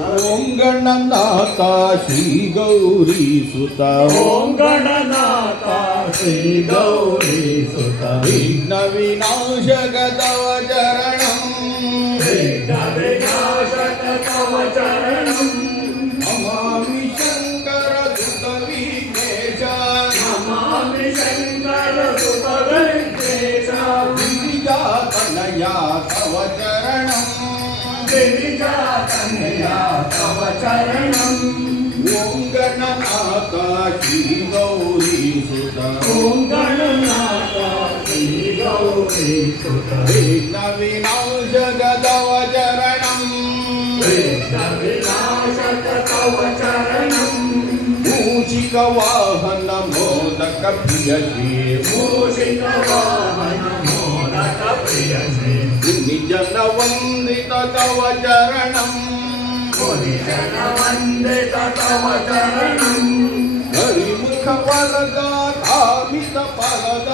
ಓಂ ಗಣನಾಥ ಶ್ರೀ ಗೌರಿ ಸುತ ಓಂ ಗಣನಾಥ ಶ್ರೀ ಗೌರಿ ಸುತ ವಿಘ್ನ ವಿನಾಶಕ ತವ ಚರಣಂ ವಿಘ್ನ ವಿನಾಶಕ ತವ ಚರಣಂ ನಮಾಮಿ ಶಂಕರ ಸುತ ವಿಘ್ನೇಶ ನಮಾಮಿ ಶಂಕರ ಸುತ ವಿಘ್ನೇಶ ಗಿರಿಜಾ ತನಯ ತವ ಚರಣಂ ಗಿರಿಜಾ ತನಯ ತವ ಚರಣಂ ಓಂ ಗಣನಾಥ ಶ್ರೀ ಗೌರಿ ಸುತ ಓಂ ಗಣನಾಥ ಶ್ರೀ ಗೌರಿ ಸುತ ವಿಘ್ನ ವಿನಾಶಕ ತವ ಚರಣಂ ವಿಘ್ನ ವಿನಾಶಕ ತವ ಚರಣಂ ಮೂಷಿಕ ವಾಹನ ಮೋದಕ ಪ್ರಿಯ ಶ್ರೀ ಮೂಷಿಕ ವಾಹನ ಮೋದಕ ಪ್ರಿಯ ಶ್ರೀ ನಿಜನ ವಂದಿತ ತವ ಚರಣಂ ಮುನಿಜನ ವಂದಿತ ತವ ಚರಣಂ ಹರಿಮುಖ ವರದ ಕಾಮಿತ ಪರದ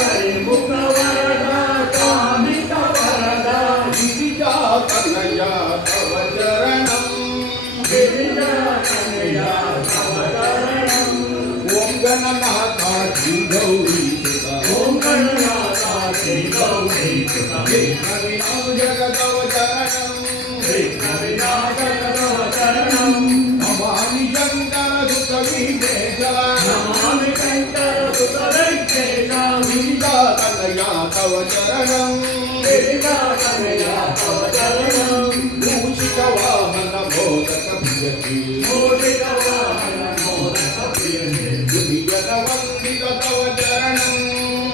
ಹರಿಮುಖ ವರದ ಕಾಮಿತ ವರದ ಗಿರಿಜಾ ತನಯ ತವ ಚರಣಂ ಗಿರಿಜಾ ತನಯ ತವ ಚರಣಂ ಓಂ ಗಣನಾಥ ಶ್ರೀ ಗೌರಿ ಸುತ ಓಂ ಗಣನಾಥ ಶ್ರೀ ಗೌರಿ ಸುತ ವಿಘ್ನ ವಿನಾಶಕ ತವ ಚರಣಂ ವಿಘ್ನ ವಿನಾಶಕ ತವ ಚರಣಂ ನಮಾಮಿ ಶಂಕರ ಸುತ ವಿಘ್ನೇಶ ನಮಾಮಿ ಶಂಕರ ಸುತ ವಿಘ್ನೇಶ ಗಿರಿಜಾ ತನಯ ತವ ಚರಣಂ ಗಿರಿಜಾ ತನಯ ತವ ಚರಣಂ ಮೂಷಿಕ ವಾಹನ ಮೋದಕ ಪ್ರಿಯ ಶ್ರೀ ಮೂಷಿಕ ವಾಹನ ಮೋದಕ ಪ್ರಿಯ ಶ್ರೀ ಗಿರಿಜನ ವಂದಿತ ತವ ಚರಣಂ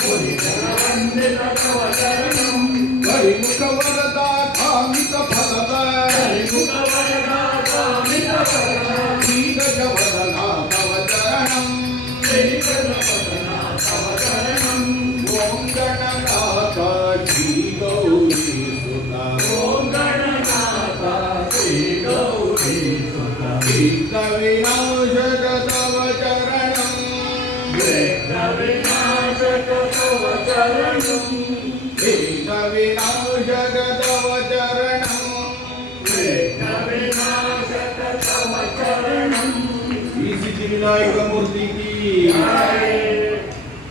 ಮುನಿಜನ ವಂದಿತ ತವ ಚರಣಂ ಹರಿಮುಖ ವರದ ಕಾಮಿತ ಫಲದ ಹರಿಮುಖ ವರದ ಕಾಮಿತ ವರದ ಶ್ರೀಗಜ ವದನ ತವ ಚರಣಂ ಶ್ರೀಗಜ ವದನ ತವ ಚರಣಂ ಓಂ ಗಣನಾಥ ಶ್ರೀ ಗೌರಿ ಸುತ ಓಂ ಗಣನಾಥ ಶ್ರೀ ಗೌರಿ ಸುತ ವಿಘ್ನ ವಿನಾಶಕ ತವ ಚರಣಂ ವಿಘ್ನ ವಿನಾಶಕ ತವ ಚರಣಂ ವಿಘ್ನ ವಿನಾಶಕ ತವ ಚರಣಂ ವಿಘ್ನ ವಿನಾಶಕ ತವ ಚರಣಂ ಈ ಸಿದ್ಧಿವಿನಾಯಕ ಮೂರ್ತಿ ಕಿ ಜೈ